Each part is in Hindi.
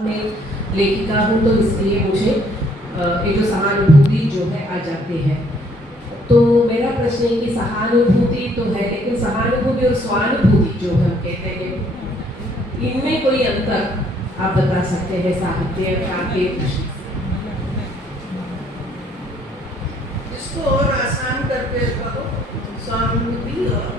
मैं लेखिका हूँ तो इसलिए मुझे एक जो सहानुभूति जो है आ जाती है। तो मेरा प्रश्न है कि सहानुभूति तो है, लेकिन सहानुभूति और स्वानुभूति जो हम कहते हैं, इनमें कोई अंतर आप बता सकते हैं साहित्य के? इसको और आसान करके कहो, सहानुभूति और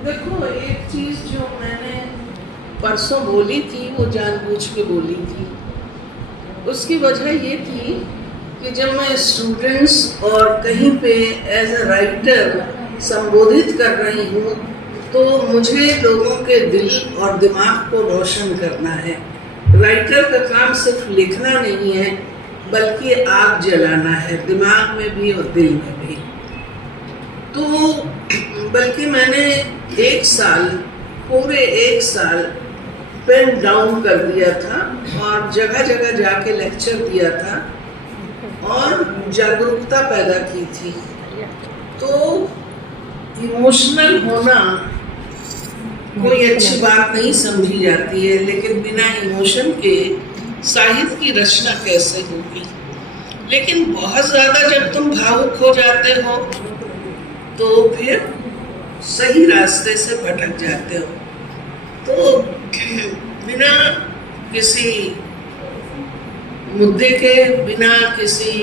देखो, एक चीज जो मैंने परसों बोली थी वो जानबूझ के बोली थी। उसकी वजह ये थी कि जब मैं स्टूडेंट्स और कहीं पे एज ए राइटर संबोधित कर रही हूँ तो मुझे लोगों के दिल और दिमाग को रोशन करना है। राइटर का काम सिर्फ लिखना नहीं है, बल्कि आग जलाना है, दिमाग में भी और दिल में भी। तो बल्कि मैंने पूरे एक साल पेन डाउन कर दिया था और जगह जगह जाके लेक्चर दिया था और जागरूकता पैदा की थी। तो इमोशनल होना कोई अच्छी बात नहीं समझी जाती है, लेकिन बिना इमोशन के साहित्य की रचना कैसे होगी। लेकिन बहुत ज़्यादा जब तुम भावुक हो जाते हो तो फिर सही रास्ते से भटक जाते हो। तो बिना किसी मुद्दे के, बिना किसी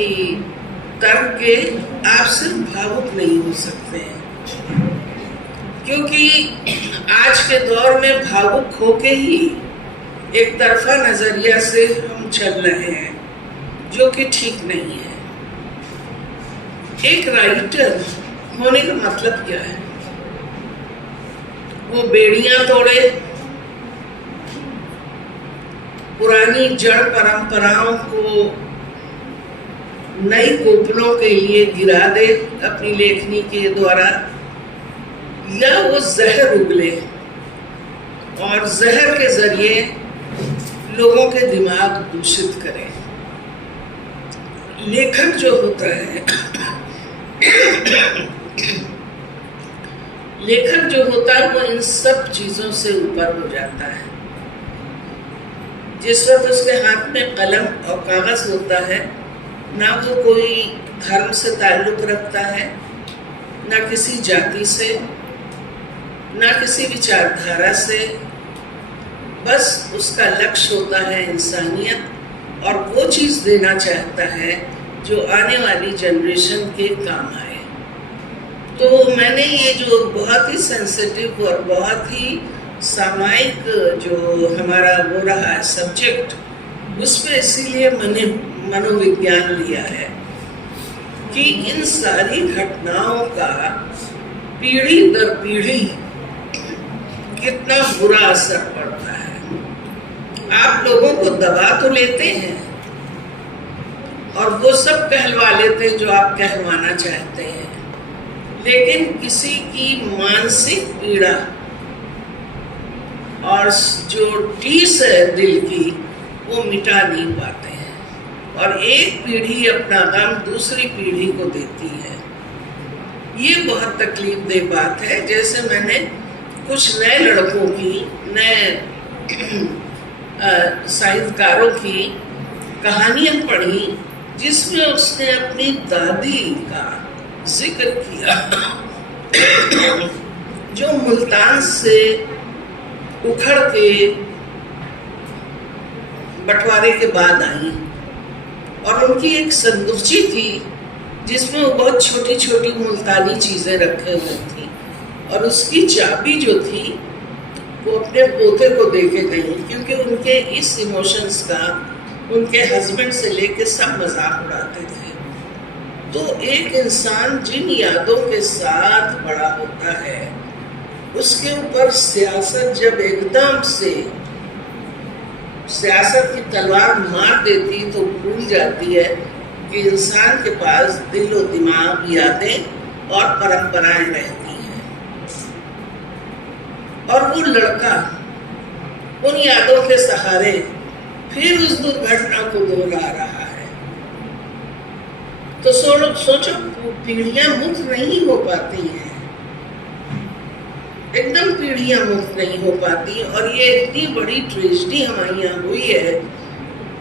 तर्क के आप सिर्फ भावुक नहीं हो सकते हैं, क्योंकि आज के दौर में भावुक होके ही एक तरफा नजरिया से हम चल रहे हैं, जो कि ठीक नहीं है। एक राइटर होने का मतलब क्या है? वो बेड़ियां तोड़े, पुरानी जड़ परंपराओं को नई कोपलों के लिए गिरा दे अपनी लेखनी के द्वारा, या वो जहर उगले और जहर के जरिए लोगों के दिमाग दूषित करे। लेखक जो होता है लेखक जो होता है वो इन सब चीजों से ऊपर हो जाता है। जिस वक्त उसके हाथ में कलम और कागज होता है, ना वो कोई धर्म से ताल्लुक रखता है, ना किसी जाति से, ना किसी विचारधारा से। बस उसका लक्ष्य होता है इंसानियत, और वो चीज़ देना चाहता है जो आने वाली जनरेशन के काम आए। तो मैंने ये जो बहुत ही सेंसिटिव और बहुत ही सामायिक जो हमारा वो रहा है सब्जेक्ट, उस पर इसीलिए मैंने मनोविज्ञान लिया है कि इन सारी घटनाओं का पीढ़ी दर पीढ़ी कितना बुरा असर पड़ता है। आप लोगों को दबा तो लेते हैं और वो सब कहलवा लेते हैं जो आप कहलवाना चाहते हैं, लेकिन किसी की मानसिक पीड़ा और जो टीस है दिल की, वो मिटा नहीं पाते हैं, और एक पीढ़ी अपना गम दूसरी पीढ़ी को देती है। ये बहुत तकलीफदेह बात है। जैसे मैंने कुछ नए लड़कों की, नए साहित्यकारों की कहानियां पढ़ी जिसमें उसने अपनी दादी का जिक्र किया जो मुल्तान से उखड़ के बंटवारे के बाद आई, और उनकी एक संदूची थी जिसमें वो बहुत छोटी छोटी मुल्तानी चीजें रखे हुए थी, और उसकी चाबी जो थी वो अपने पोते को देके गई, क्योंकि उनके इस इमोशंस का उनके हस्बैंड से लेके सब मजाक उड़ाते थे। तो एक इंसान जिन यादों के साथ बड़ा होता है, उसके ऊपर सियासत जब एकदम से सियासत की तलवार मार देती तो भूल जाती है कि इंसान के पास दिल और दिमाग, यादें और परंपराएं रहती हैं। और वो लड़का उन यादों के सहारे फिर उस दुर्घटना को दोहरा रहा है। तो सोचो पीढ़ियां मुक्त नहीं हो पाती हैं, एकदम पीढ़ियां मुक्त नहीं हो पाती। और ये इतनी बड़ी ट्रेजेडी हमारे यहाँ हुई है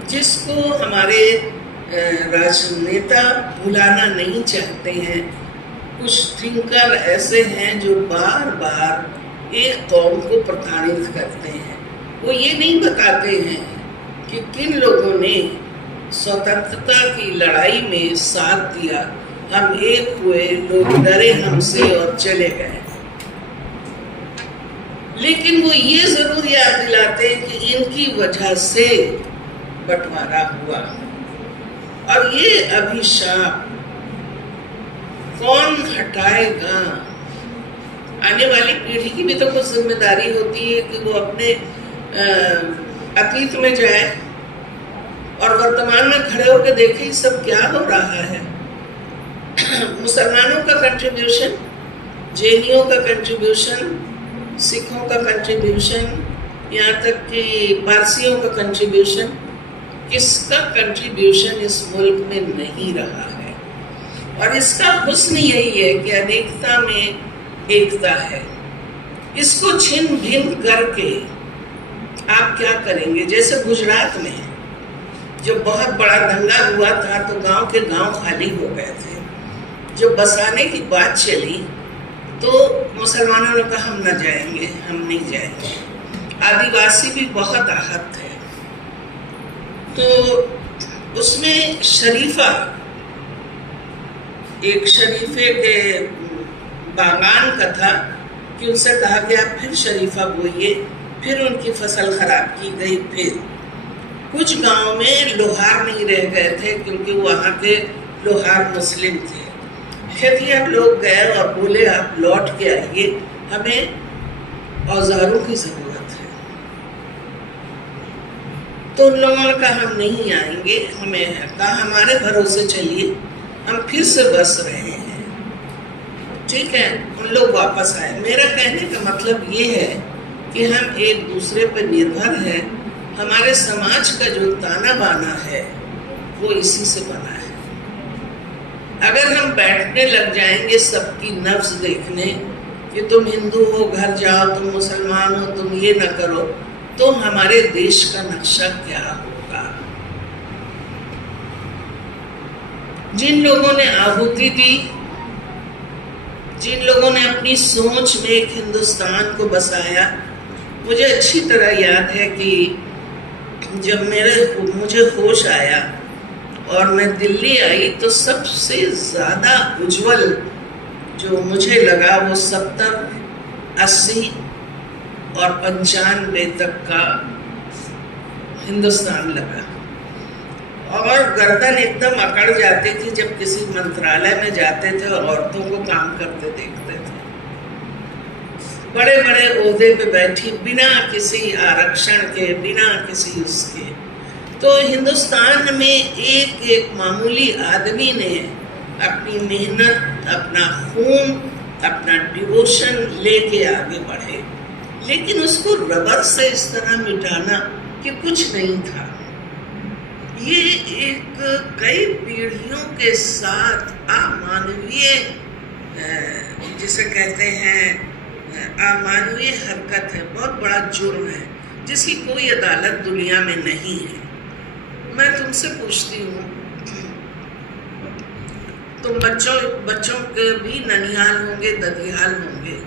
जिसको हमारे राजनेता भुलाना नहीं चाहते हैं। कुछ थिंकर ऐसे हैं जो बार बार एक कौम को प्रताड़ित करते हैं। वो ये नहीं बताते हैं कि किन लोगों ने स्वतंत्रता की लड़ाई में साथ दिया। हम एक हुए, लोग डरे हमसे और चले गए, लेकिन वो ये जरूर याद दिलाते हैं कि इनकी वजह से बंटवारा हुआ। और ये अभिशाप कौन हटाएगा? आने वाली पीढ़ी की भी तो कुछ जिम्मेदारी होती है कि वो अपने अतीत में जाए और वर्तमान में खड़े होकर देखे सब क्या हो रहा है। मुसलमानों का कंट्रीब्यूशन, जैनियों का कंट्रीब्यूशन, सिखों का कंट्रीब्यूशन, यहाँ तक कि पारसियों का कंट्रीब्यूशन, किसका कंट्रीब्यूशन इस मुल्क में नहीं रहा है। और इसका हुस्न यही है कि अनेकता में एकता है। इसको छिन भिन करके आप क्या करेंगे? जैसे गुजरात में जो बहुत बड़ा दंगा हुआ था तो गांव के गांव खाली हो गए थे। जब बसाने की बात चली तो मुसलमानों ने कहा हम न जाएंगे, हम नहीं जाएंगे। आदिवासी भी बहुत आहत थे। तो उसमें शरीफा, एक शरीफे के बागान का था कि उनसे कहा कि आप फिर शरीफा बोइए। फिर उनकी फसल खराब की गई। फिर कुछ गांव में लोहार नहीं रह गए थे क्योंकि वहाँ के लोहार मुस्लिम थे। खेतिहर लोग गए और बोले आप लौट के आइए, हमें औजारों की जरूरत है। तो उन लोगों ने कहा हम नहीं आएंगे, हमें कहा हमारे भरोसे चलिए, हम फिर से बस रहे हैं। ठीक है, उन लोग वापस आए। मेरा कहने का मतलब ये है कि हम एक दूसरे पर निर्भर हैं। हमारे समाज का जो ताना बाना है वो इसी से बना है। अगर हम बैठने लग जाएंगे सबकी नफ्स देखने कि तुम हिंदू हो घर जाओ, तुम मुसलमान हो तुम ये न करो, तो हमारे देश का नक्शा क्या होगा? जिन लोगों ने आहुति दी, जिन लोगों ने अपनी सोच में एक हिंदुस्तान को बसाया, मुझे अच्छी तरह याद है कि जब मुझे होश आया और मैं दिल्ली आई तो सबसे ज़्यादा उज्जवल जो मुझे लगा वो 70, 80 और 95 तक का हिंदुस्तान लगा। और गर्दन एकदम अकड़ जाती थी जब किसी मंत्रालय में जाते थे और औरतों को काम करते देखते थे। बड़े बड़े ओहदे पे बैठी बिना किसी आरक्षण के, बिना किसी उसके। तो हिंदुस्तान में एक एक मामूली आदमी ने अपनी मेहनत, अपना खून, अपना डिवोशन लेके आगे बढ़े, लेकिन उसको रबर से इस तरह मिटाना कि कुछ नहीं था। ये एक कई पीढ़ियों के साथ अमानवीय, जिसे कहते हैं अमानवीय हरकत है, बहुत बड़ा जुर्म है जिसकी कोई अदालत दुनिया में नहीं है। मैं तुमसे पूछती हूँ, तुम बच्चों के भी ननिहाल होंगे, ददिहाल होंगे,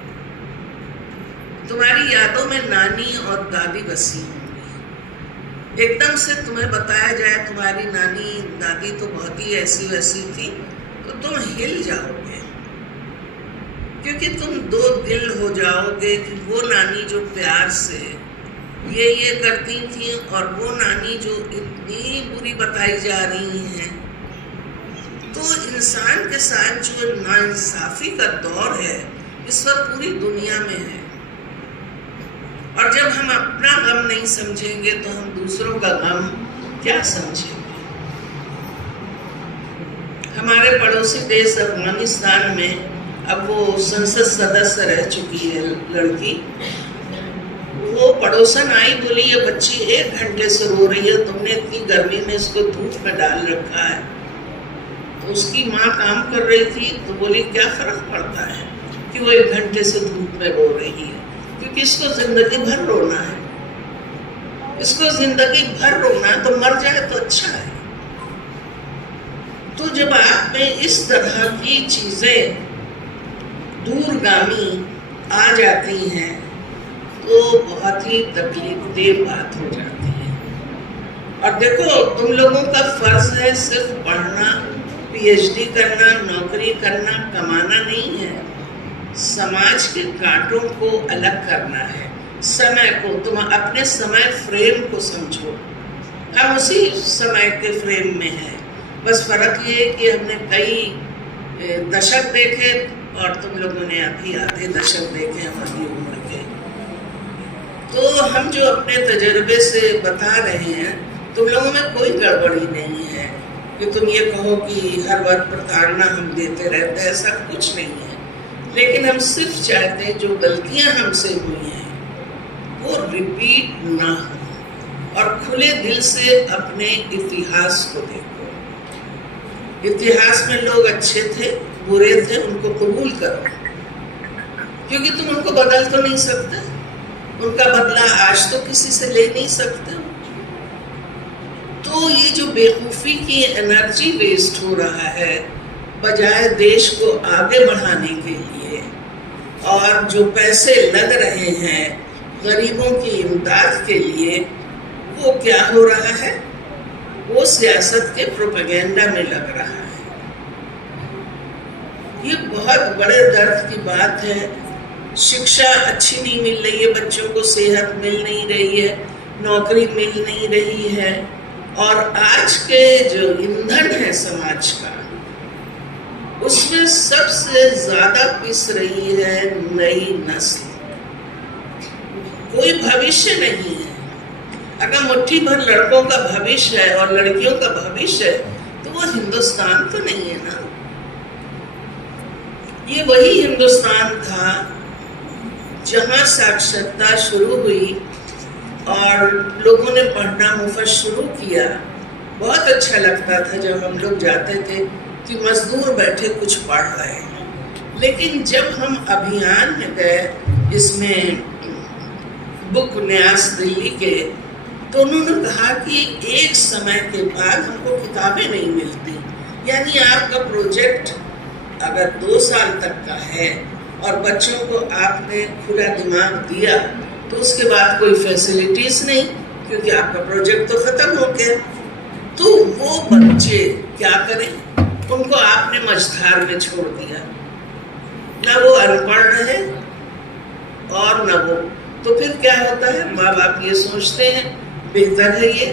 तुम्हारी यादों में नानी और दादी बसी होंगी। एकदम से तुम्हें बताया जाए तुम्हारी नानी दादी तो बहुत ही ऐसी वैसी थी, तो तुम हिल जाओगे, क्योंकि तुम दो दिल हो जाओगे कि वो नानी जो प्यार से ये करती थी और वो नानी जो इतनी बुरी बताई जा रही हैं। तो इंसान के साथ जो नाइंसाफी का दौर है इस वक्त पूरी दुनिया में है। और जब हम अपना गम नहीं समझेंगे तो हम दूसरों का गम क्या समझेंगे? हमारे पड़ोसी देश अफगानिस्तान में अब वो संसद सदस्य रह चुकी है लड़की, वो पड़ोसन आई, बोली ये बच्ची 1 घंटे से रो रही है, तुमने इतनी गर्मी में इसको धूप में डाल रखा है। तो उसकी माँ काम कर रही थी, तो बोली क्या फर्क पड़ता है कि वो 1 घंटे से धूप में रो रही है, क्योंकि इसको जिंदगी भर रोना है, इसको जिंदगी भर रोना है, तो मर जाए तो अच्छा है। तो जब आप में इस तरह की चीजें दूरगामी आ जाती हैं तो बहुत ही तकलीफदेह बात हो जाती है। और देखो, तुम लोगों का फर्ज है सिर्फ पढ़ना, पीएचडी करना, नौकरी करना, कमाना नहीं है। समाज के कांटों को अलग करना है। समय को, तुम अपने समय फ्रेम को समझो। हम उसी समय के फ्रेम में हैं, बस फर्क ये है कि हमने कई दशक देखे और तुम लोगों ने अभी आधे दशक देखे हमारी उम्र के। तो हम जो अपने तजर्बे से बता रहे हैं, तुम लोगों में कोई गड़बड़ी नहीं है कि तुम ये कहो कि हर वक्त प्रताड़ना हम देते रहते हैं, ऐसा कुछ नहीं है। लेकिन हम सिर्फ चाहते हैं जो गलतियां हमसे हुई हैं वो रिपीट ना हो, और खुले दिल से अपने इतिहास को देखो। इतिहास में लोग अच्छे थे, बुरे थे, उनको कबूल करो, क्योंकि तुम उनको बदल तो नहीं सकते, उनका बदला आज तो किसी से ले नहीं सकते। तो ये जो बेवकूफ़ी की एनर्जी वेस्ट हो रहा है बजाय देश को आगे बढ़ाने के लिए, और जो पैसे लग रहे हैं गरीबों की इमदाद के लिए, वो क्या हो रहा है, वो सियासत के प्रोपेगेंडा में लग रहा है। ये बहुत बड़े दर्द की बात है। शिक्षा अच्छी नहीं मिल रही है, बच्चों को सेहत मिल नहीं रही है, नौकरी मिल नहीं रही है, और आज के जो ईंधन है समाज का, उसमें सबसे ज्यादा पिस रही है नई नस्ल। कोई भविष्य नहीं है। अगर मुट्ठी भर लड़कों का भविष्य है और लड़कियों का भविष्य है, तो वो हिंदुस्तान तो नहीं है ना। ये वही हिंदुस्तान था जहाँ साक्षरता शुरू हुई और लोगों ने पढ़ना मुफ्त शुरू किया। बहुत अच्छा लगता था जब हम लोग जाते थे कि मजदूर बैठे कुछ पढ़ रहे हैं। लेकिन जब हम अभियान में गए, इसमें बुक न्यास दिल्ली के, तो उन्होंने कहा कि एक समय के बाद हमको किताबें नहीं मिलती। यानी आपका प्रोजेक्ट अगर 2 साल तक का है और बच्चों को आपने खुला दिमाग दिया, तो उसके बाद कोई फैसिलिटीज नहीं, क्योंकि आपका प्रोजेक्ट तो खत्म हो गया। तो वो बच्चे क्या करें, उनको आपने मझधार में छोड़ दिया। ना वो अनपढ़ रहे और न वो, तो फिर क्या होता है, माँ बाप ये सोचते हैं बेहतर है ये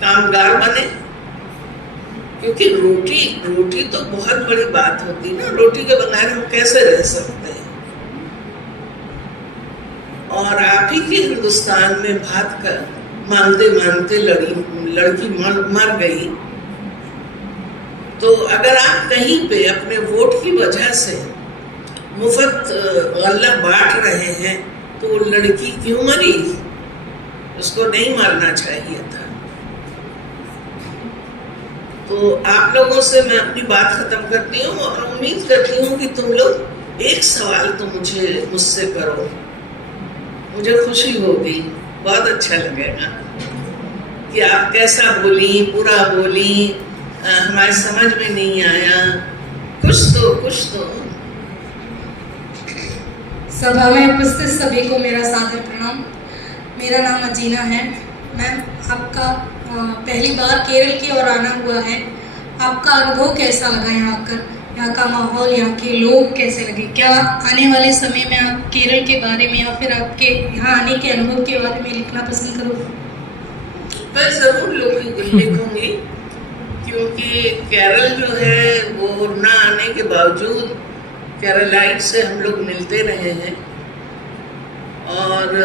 कामगार बने, क्योंकि रोटी तो बहुत बड़ी बात होती है ना। रोटी के बगैर हम कैसे रह सकते हैं। और आप ही के हिंदुस्तान में भात का मांगते मांगते लड़की मर गई। तो अगर आप कहीं पे अपने वोट की वजह से मुफ्त गल्ला बांट रहे हैं, तो वो लड़की क्यों मरी? उसको नहीं मरना चाहिए था। तो आप लोगों से मैं अपनी बात खत्म करती हूँ और उम्मीद करती हूँ कि तुम लोग एक सवाल तो मुझसे करो, मुझे खुशी होगी, बहुत अच्छा लगेगा कि आप कैसा बोली, पूरा बोली, हमारे समझ में नहीं आया, कुछ तो। सभा में उपस्थित सभी को मेरा सादर प्रणाम। मेरा नाम अजीना है। मैम, आपका पहली बार केरल की ओर आना हुआ है। आपका अनुभव कैसा लगा यहाँ आकर? यहाँ का माहौल, यहाँ के लोग कैसे लगे? क्या आने वाले समय में आप केरल के बारे में या फिर आपके यहाँ आने के अनुभव के बारे में लिखना पसंद करोगे? मैं ज़रूर लिखूंगी, क्योंकि केरल जो है वो ना आने के बावजूद केरलाइट से हम लोग मिलते रहे हैं। और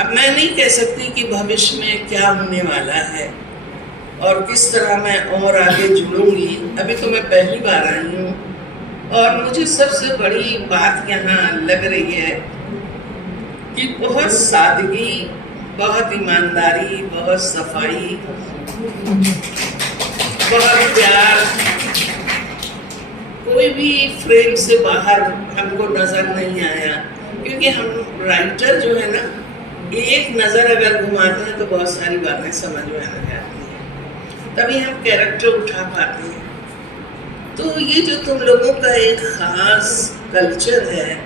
अब मैं नहीं कह सकती कि भविष्य में क्या होने वाला है और किस तरह मैं और आगे जुड़ूंगी। अभी तो मैं पहली बार आई हूँ और मुझे सबसे बड़ी बात यहाँ लग रही है कि बहुत सादगी, बहुत ईमानदारी, बहुत सफाई बहुत प्यार, कोई भी फ्रेम से बाहर हमको नजर नहीं आया, क्योंकि हम राइटर जो है ना, एक नजर अगर घुमाते हैं तो बहुत सारी बातें समझ में आ जाती हैं, तभी हम कैरेक्टर उठा पाते हैं। तो ये जो तुम लोगों का एक खास कल्चर है,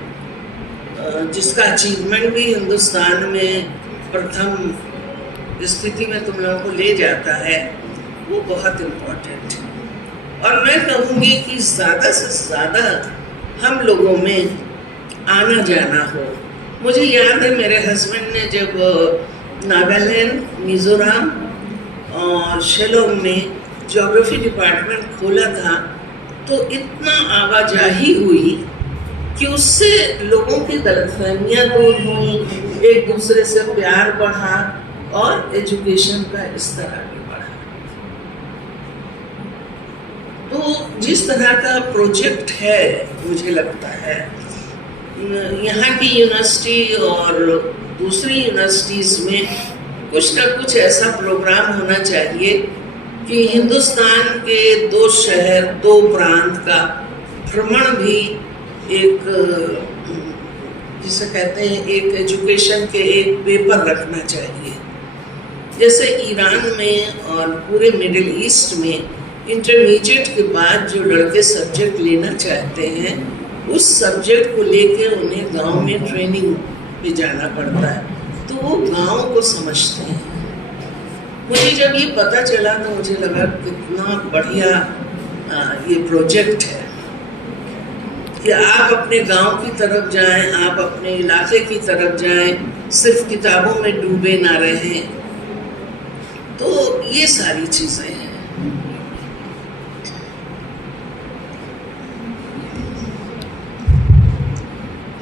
जिसका अचीवमेंट भी हिंदुस्तान में प्रथम स्थिति में तुम लोगों को ले जाता है, वो बहुत इम्पोर्टेंट है। और मैं कहूँगी कि ज़्यादा से ज़्यादा हम लोगों में आना जाना हो। मुझे याद है मेरे हस्बैंड ने जब नागालैंड, मिज़ोरम और शिलोंग में ज्योग्राफी डिपार्टमेंट खोला था, तो इतना आवाजाही हुई कि उससे लोगों की गलतफहमियाँ दूर हुई, एक दूसरे से प्यार बढ़ा और एजुकेशन का स्तर आगे बढ़ा। तो जिस तरह का प्रोजेक्ट है, मुझे लगता है यहाँ की यूनिवर्सिटी और दूसरी यूनिवर्सिटीज़ में कुछ ना कुछ ऐसा प्रोग्राम होना चाहिए कि हिंदुस्तान के 2 शहर, 2 प्रांत का भ्रमण भी एक, जिसे कहते हैं, एक एजुकेशन के एक पेपर रखना चाहिए। जैसे ईरान में और पूरे मिडिल ईस्ट में इंटरमीडिएट के बाद जो लड़के सब्जेक्ट लेना चाहते हैं, उस सब्जेक्ट को लेके उन्हें गांव में ट्रेनिंग पे जाना पड़ता है, तो वो गांव को समझते हैं। मुझे जब ये पता चला तो मुझे लगा कितना बढ़िया ये प्रोजेक्ट है कि आप अपने गांव की तरफ जाएं, आप अपने इलाके की तरफ जाएं, सिर्फ किताबों में डूबे ना रहें। तो ये सारी चीज़ें हैं।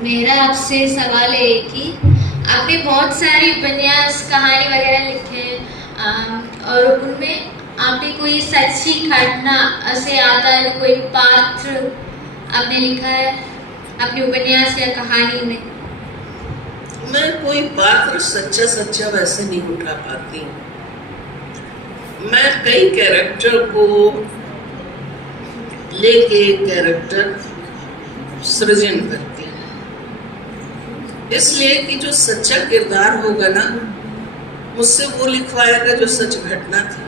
मेरा आपसे सवाल है कि आपने बहुत सारी उपन्यास, कहानी वगैरह लिखे हैं, और उनमें आपने कोई सच्ची घटना से आधारित कोई पात्र आपने लिखा है अपने उपन्यास या कहानी में? मैं कोई पात्र सच्चा वैसे नहीं उठा पाती। मैं कई कैरेक्टर को लेके कैरेक्टर सृजन करती हूँ, इसलिए कि जो सच्चा किरदार होगा ना, मुझसे वो लिखवाएगा जो सच घटना थी।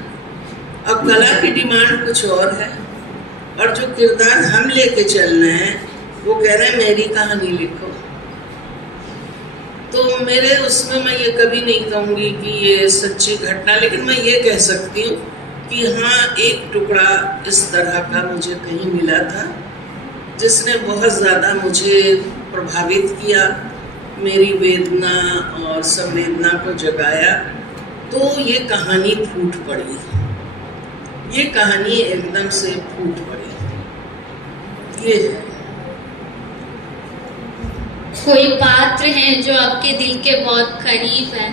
अब कला की डिमांड कुछ और है, और जो किरदार हम लेके चल रहे हैं वो कह रहे हैं मेरी कहानी लिखो। तो मेरे उसमें मैं ये कभी नहीं कहूँगी कि ये सच्ची घटना, लेकिन मैं ये कह सकती हूँ कि हाँ, एक टुकड़ा इस तरह का मुझे कहीं मिला था जिसने बहुत ज़्यादा मुझे प्रभावित किया, मेरी वेदना और संवेदना को जगाया। तो ये कहानी फूट पड़ी, ये कहानी एकदम से फूट पड़ी। ये है। कोई पात्र हैं जो आपके दिल के बहुत करीब है,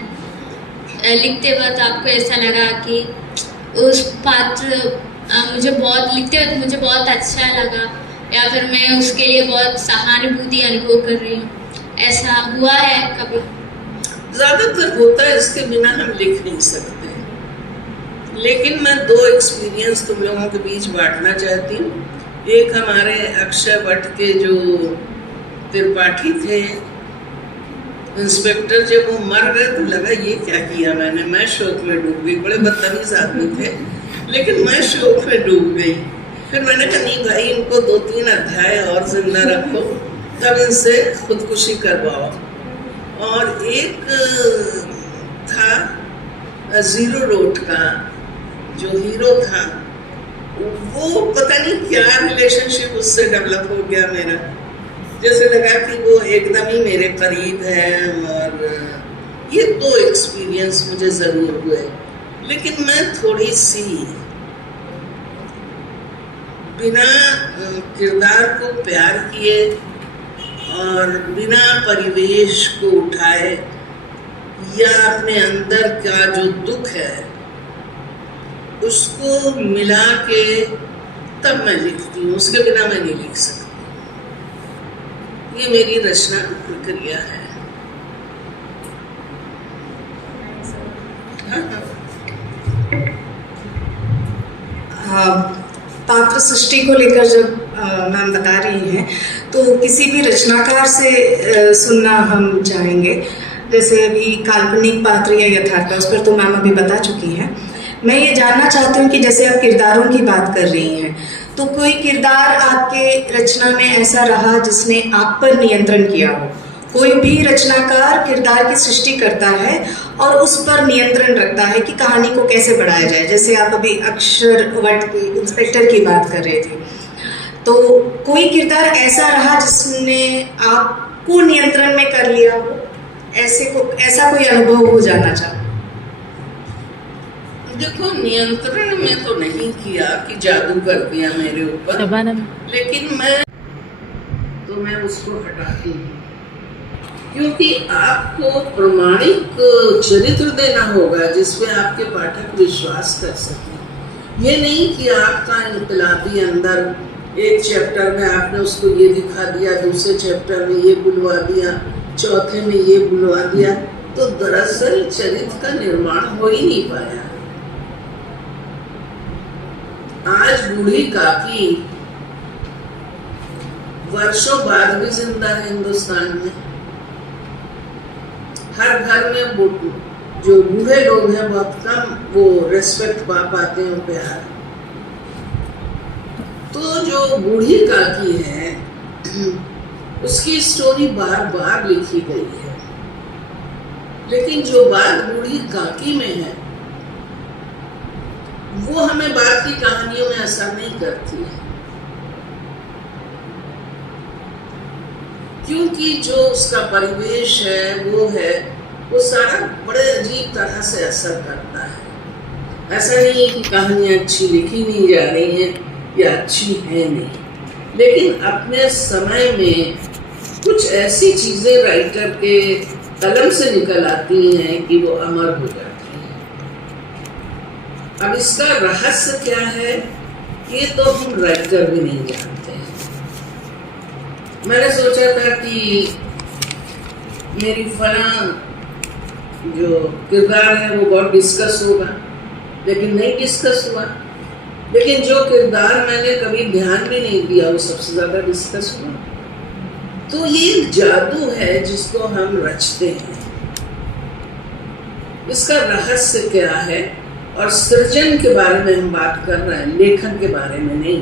लिखते वक्त आपको ऐसा लगा कि उस पात्र मुझे बहुत, लिखते वक्त मुझे बहुत अच्छा लगा, या फिर मैं उसके लिए बहुत सहानुभूति अनुभव कर रही हूँ, ऐसा हुआ है कभी? ज़्यादातर होता है, इसके बिना हम लिख नहीं सकते। लेकिन मैं 2 एक्सपीरियंस तुम लोगों के बीच बांटना चाहती हूँ। एक हमारे अक्षय भट्ट के जो त्रिपाठी थे इंस्पेक्टर, जब वो मर गए तो लगा ये क्या किया मैंने, मैं शोक में डूब गई। बड़े बदतमीज आदमी थे, लेकिन मैं शोक में डूब गई। फिर मैंने कहा नहीं भाई, इनको 2-3 अध्याय और जिंदा रखो, तब इनसे खुदकुशी करवाओ। और एक था जीरो रोड का जो हीरो था, वो पता नहीं क्या रिलेशनशिप उससे डेवलप हो गया मेरा, जैसे लगा कि वो एकदम ही मेरे करीब है। और ये 2 एक्सपीरियंस मुझे ज़रूर हुए, लेकिन मैं थोड़ी सी बिना किरदार को प्यार किए और बिना परिवेश को उठाए या अपने अंदर का जो दुख है उसको मिला के तब मैं लिखती हूँ, उसके बिना मैं नहीं लिख सकती। ये मेरी रचना प्रक्रिया है। हाँ। पात्र सृष्टि को लेकर जब मैम बता रही हैं तो किसी भी रचनाकार से सुनना हम चाहेंगे। जैसे अभी काल्पनिक पात्र या यथार्थ, उस पर तो मैम अभी बता चुकी हैं। मैं ये जानना चाहती हूँ कि जैसे आप किरदारों की बात कर रही हैं, तो कोई किरदार आपके रचना में ऐसा रहा जिसने आप पर नियंत्रण किया हो? कोई भी रचनाकार किरदार की सृष्टि करता है और उस पर नियंत्रण रखता है कि कहानी को कैसे बढ़ाया जाए। जैसे आप अभी अक्षरवट के इंस्पेक्टर की बात कर रहे थे, तो कोई किरदार ऐसा रहा जिसने आपको नियंत्रण में कर लिया हो? ऐसा कोई अनुभव हो जाना चाहता? देखो, नियंत्रण में तो नहीं किया कि जादू कर दिया मेरे ऊपर, लेकिन मैं उसको हटाती हूँ, क्योंकि आपको प्रमाणिक चरित्र देना होगा जिसमें आपके पाठक विश्वास कर सकें। ये नहीं कि आपका इनकलाबी अंदर एक चैप्टर में आपने उसको ये दिखा दिया, दूसरे चैप्टर में ये बुलवा दिया, चौथे में ये बुलवा दिया, तो दरअसल चरित्र का निर्माण हो ही नहीं पाया। आज बूढ़ी काकी वर्षों बाद भी जिंदा है हिंदुस्तान में। हर घर में जो बूढ़े लोग हैं बहुत कम वो रेस्पेक्ट पा पाते हैं, प्यार। तो जो बूढ़ी काकी है उसकी स्टोरी बार बार लिखी गई है, लेकिन जो बात बूढ़ी काकी में है वो हमें बात की कहानियों में असर नहीं करती है, क्योंकि जो उसका परिवेश है वो सारा बड़े अजीब तरह से असर करता है। ऐसा नहीं है कि कहानियाँ अच्छी लिखी नहीं जा रही हैं या अच्छी है नहीं, लेकिन अपने समय में कुछ ऐसी चीजें राइटर के कलम से निकल आती हैं कि वो अमर हो जाती हैं। अब इसका रहस्य क्या है ये तो हम राइटर भी नहीं जानते हैं। मैंने सोचा था कि मेरी फला जो किरदार है वो बहुत डिस्कस होगा, लेकिन नहीं डिस्कस हुआ। लेकिन जो किरदार मैंने कभी ध्यान भी नहीं दिया वो सबसे ज्यादा डिस्कस हुआ। तो ये जादू है जिसको हम रचते हैं। इसका रहस्य क्या है? और सृजन के बारे में हम बात कर रहे हैं, लेखन के बारे में नहीं।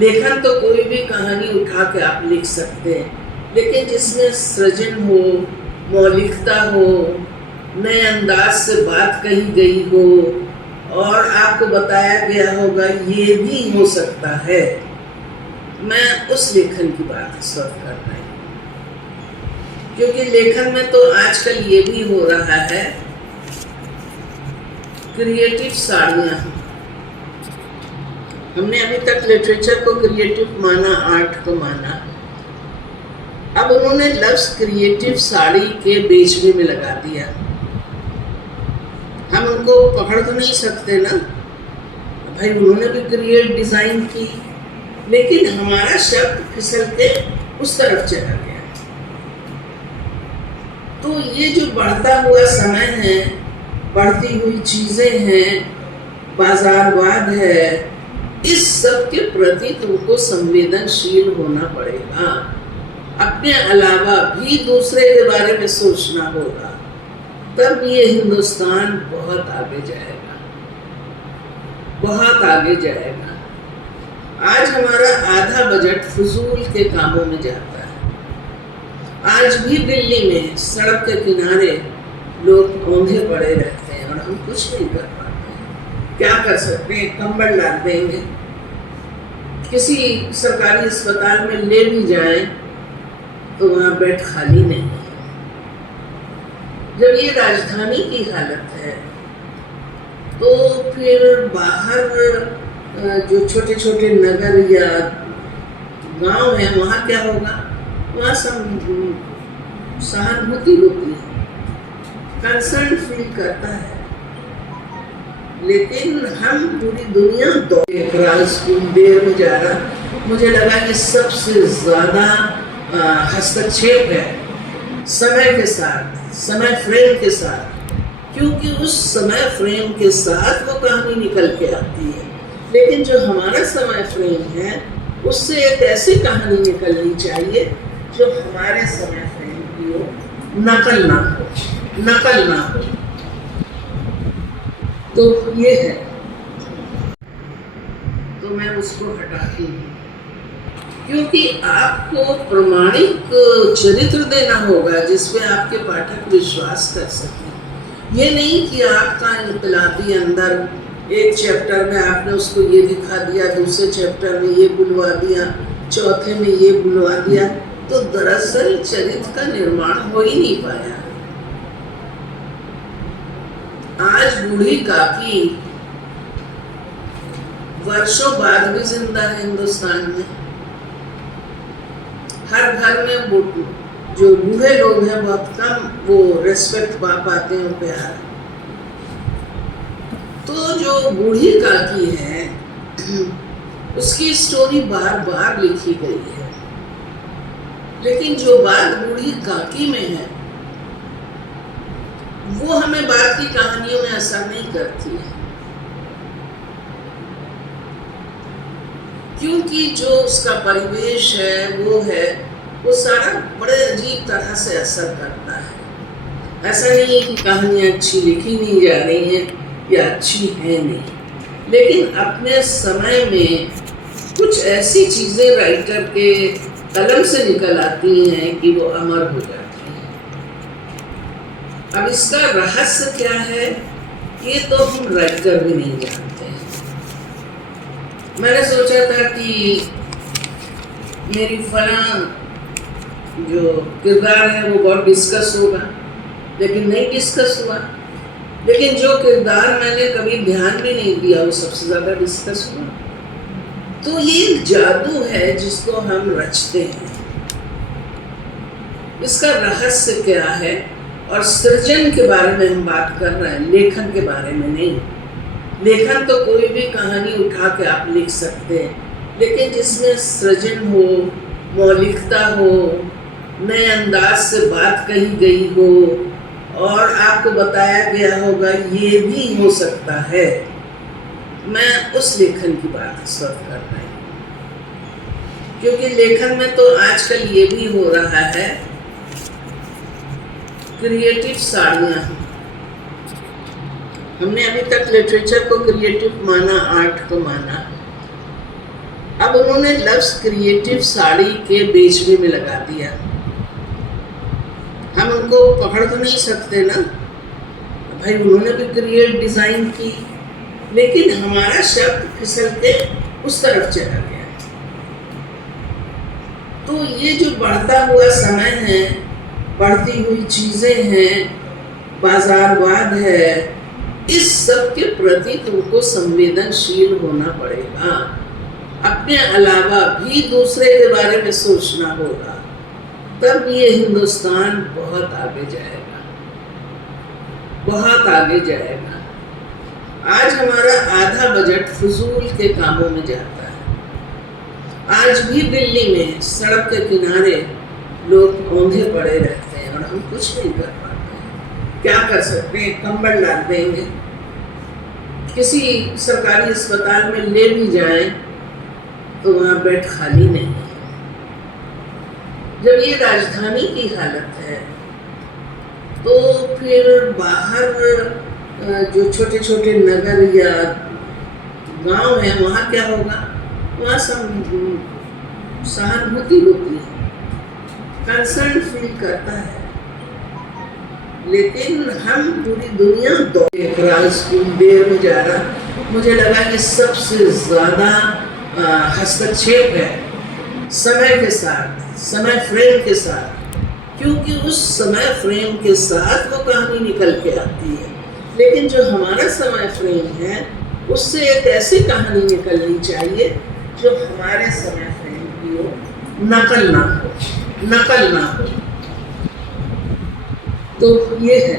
लेखन तो कोई भी कहानी उठा के आप लिख सकते हैं, लेकिन जिसमें सृजन हो, मौलिकता हो, नए अंदाज से बात कही गई हो और आपको बताया गया होगा ये भी हो सकता है, मैं उस लेखन की बात इस वक्त कर रही हूँ। क्योंकि लेखन में तो आजकल ये भी हो रहा है, क्रिएटिव साड़ियाँ। हमने अभी तक लिटरेचर को क्रिएटिव माना, आर्ट को माना। अब उन्होंने लफ्ज क्रिएटिव साड़ी के बेचने में लगा दिया। हम उनको पकड़ तो नहीं सकते ना, भाई उन्होंने भी क्रिएट डिजाइन की, लेकिन हमारा शब्द फिसल के उस तरफ चला गया। तो ये जो बढ़ता हुआ समय है, बढ़ती हुई चीजें हैं, बाजारवाद है, इस सब के प्रति तुमको संवेदनशील होना पड़ेगा। अपने अलावा भी दूसरे के बारे में सोचना होगा, तब ये हिंदुस्तान बहुत आगे जाएगा, बहुत आगे जाएगा। आज हमारा आधा बजट फजूल के कामों में जाता है। आज भी दिल्ली में सड़क के किनारे लोग औंधे पड़े रहते हैं और हम कुछ नहीं कर पाते हैं। क्या कर सकते हैं? कंबल डाल देंगे। किसी सरकारी अस्पताल में ले भी जाएं तो वहाँ बेड खाली नहीं है। जब ये राजधानी की हालत है तो फिर बाहर जो छोटे छोटे नगर या गांव है वहाँ क्या होगा? वहाँ सहानुभूति होती है, कंसर्न फील करता है। लेकिन हम पूरी दुनिया स्कूल देर में जा रहा, मुझे लगा कि सबसे ज्यादा हस्तक्षेप है समय के साथ, समय फ्रेम के साथ, क्योंकि उस समय फ्रेम के साथ वो कहानी निकल के आती है। लेकिन जो हमारा समय फ्रेम है उससे एक ऐसी कहानी निकलनी चाहिए जो हमारे समय फ्रेम की हो, नकल ना हो। तो ये है, तो मैं उसको हटाती हूँ, क्योंकि आपको प्रमाणिक चरित्र देना होगा जिसपे आपके पाठक विश्वास कर सकें। ये नहीं कि आपका इनकलाबी अंदर एक चैप्टर में आपने उसको ये दिखा दिया, दूसरे चैप्टर में ये बुलवा दिया, चौथे में ये बुलवा दिया, तो दरअसल चरित्र का निर्माण हो ही नहीं पाया। आज बूढ़ी काकी वर्षों बाद भी जिंदा है हिंदुस्तान में। हर घर में जो बूढ़े लोग हैं बहुत कम वो रेस्पेक्ट पा पाते हैं, प्यार। तो जो बूढ़ी काकी है उसकी स्टोरी बार बार लिखी गई है, लेकिन जो बात बूढ़ी काकी में है वो हमें बाद की कहानियों में असर नहीं करती है, क्योंकि जो उसका परिवेश है वो सारा बड़े अजीब तरह से असर करता है। ऐसा नहीं है कि कहानियाँ अच्छी लिखी नहीं जा रही हैं या अच्छी है नहीं, लेकिन अपने समय में कुछ ऐसी चीज़ें राइटर के कलम से निकल आती हैं कि वो अमर हो जाती हैं। अब इसका रहस्य क्या है ये तो हम राइटर भी नहीं जानते हैं। मैंने सोचा था कि मेरी फलां जो किरदार है वो बहुत डिस्कस होगा, लेकिन नहीं डिस्कस हुआ। लेकिन जो किरदार मैंने कभी ध्यान भी नहीं दिया वो सबसे ज़्यादा डिस्कस हुआ। तो ये जादू है जिसको हम रचते हैं। इसका रहस्य क्या है? और सृजन के बारे में हम बात कर रहे हैं, लेखन के बारे में नहीं। लेखन तो कोई भी कहानी उठा के आप लिख सकते हैं, लेकिन जिसमें सृजन हो, मौलिकता हो, नए अंदाज से बात कही गई हो और आपको बताया गया होगा ये भी हो सकता है, मैं उस लेखन की बात इस वक्त कर रही हूँ। क्योंकि लेखन में तो आजकल ये भी हो रहा है, क्रिएटिव साड़ियाँ। हमने अभी तक लिटरेचर को क्रिएटिव माना, आर्ट को माना, अब उन्होंने लफ्ज़ क्रिएटिव साड़ी के बेचने में लगा दिया। हम उनको पकड़ तो नहीं सकते ना, भाई उन्होंने भी क्रिएट डिज़ाइन की, लेकिन हमारा शब्द फिसल के उस तरफ चला गया। तो ये जो बढ़ता हुआ समय है, बढ़ती हुई चीज़ें हैं, बाजारवाद है, इस सब के प्रति तुमको संवेदनशील होना पड़ेगा। अपने अलावा भी दूसरे के बारे में सोचना होगा, तब ये हिंदुस्तान बहुत आगे जाएगा, बहुत आगे जाएगा। आज हमारा आधा बजट फजूल के कामों में जाता है। आज भी दिल्ली में सड़क के किनारे लोग औंधे पड़े रहते हैं और हम कुछ नहीं कर पाते हैं। क्या कर सकते हैं? कंबल डाल देंगे। किसी सरकारी अस्पताल में ले भी जाएं तो वहाँ बेड खाली नहीं है। जब ये राजधानी की हालत है तो फिर बाहर जो छोटे छोटे नगर या गांव हैं वहाँ क्या होगा? वहाँ सहानुभूति होती है, कंसर्न फील करता है। लेकिन हम पूरी दुनिया स्कूल देर में जा रहा, मुझे लगा कि सबसे ज़्यादा हस्तक्षेप है समय के साथ, समय फ्रेम के साथ, क्योंकि उस समय फ्रेम के साथ वो कहानी निकल के आती है। लेकिन जो हमारा समय फ्रेम है उससे एक ऐसी कहानी निकलनी चाहिए जो हमारे समय फ्रेम की हो, नकल ना हो। तो ये है।